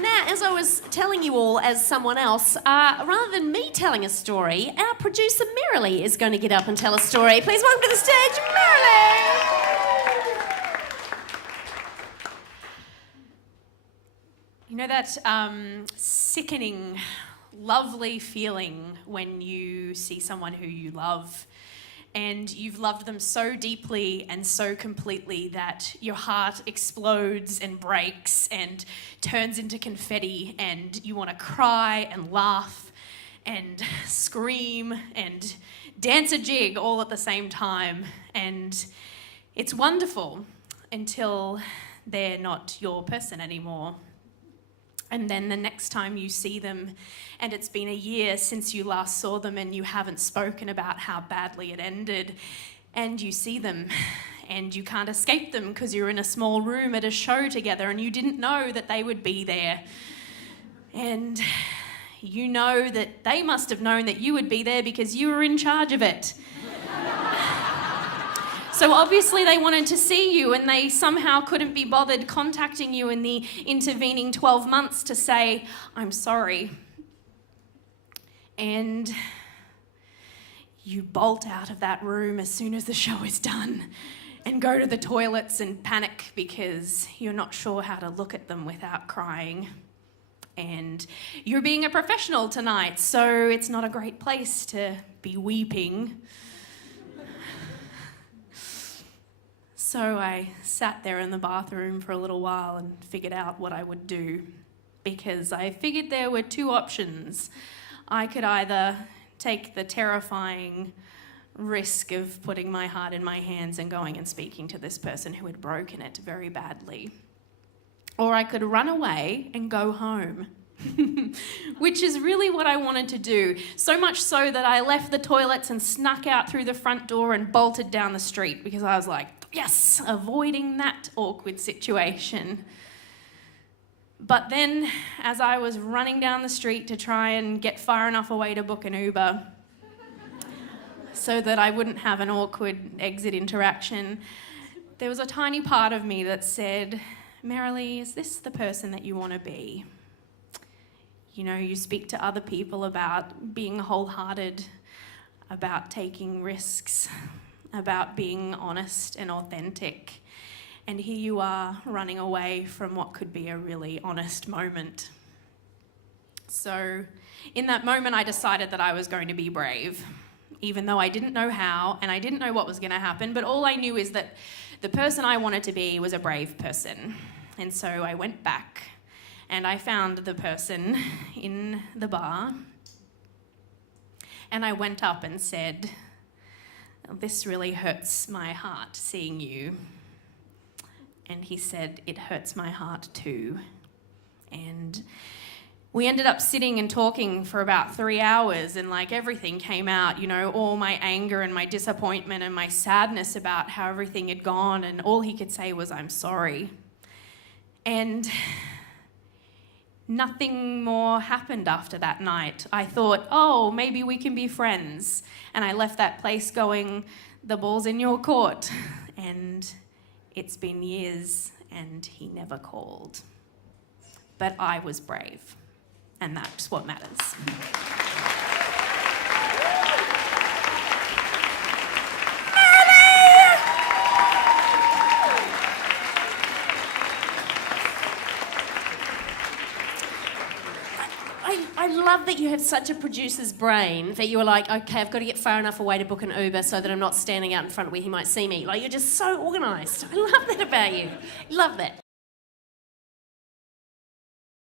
Now, as I was telling you all as someone else, rather than me telling a story, our producer Merrilee is going to get up and tell a story. Please welcome to the stage, Merrilee! You know that sickening, lovely feeling when you see someone who you love and you've loved them so deeply and so completely that your heart explodes and breaks and turns into confetti and you want to cry and laugh and scream and dance a jig all at the same time. And it's wonderful until they're not your person anymore. And then the next time you see them, and it's been a year since you last saw them and you haven't spoken about how badly it ended, and you see them and you can't escape them because you're in a small room at a show together and you didn't know that they would be there. And you know that they must have known that you would be there because you were in charge of it. So obviously they wanted to see you and they somehow couldn't be bothered contacting you in the intervening 12 months to say, I'm sorry. And you bolt out of that room as soon as the show is done and go to the toilets and panic because you're not sure how to look at them without crying. And you're being a professional tonight, so it's not a great place to be weeping. So I sat there in the bathroom for a little while and figured out what I would do, because I figured there were two options. I could either take the terrifying risk of putting my heart in my hands and going and speaking to this person who had broken it very badly, or I could run away and go home. Which is really what I wanted to do, so much so that I left the toilets and snuck out through the front door and bolted down the street because I was like, yes, avoiding that awkward situation. But then, as I was running down the street to try and get far enough away to book an Uber so that I wouldn't have an awkward exit interaction, there was a tiny part of me that said, Merrilee, is this the person that you want to be? You know, you speak to other people about being wholehearted, about taking risks, about being honest and authentic. And here you are running away from what could be a really honest moment. So in that moment, I decided that I was going to be brave, even though I didn't know how and I didn't know what was going to happen. But all I knew is that the person I wanted to be was a brave person. And so I went back and I found the person in the bar and I went up and said, this really hurts my heart seeing you. And he said, it hurts my heart too. And we ended up sitting and talking for about 3 hours and like everything came out, you know, all my anger and my disappointment and my sadness about how everything had gone, and all he could say was, I'm sorry. And nothing more happened after that night. I thought, oh, maybe we can be friends. And I left that place going, the ball's in your court. And it's been years and he never called. But I was brave, and that's what matters. I love that you have such a producer's brain that you were like, okay, I've got to get far enough away to book an Uber so that I'm not standing out in front where he might see me. Like, you're just so organised. I love that about you. Love that.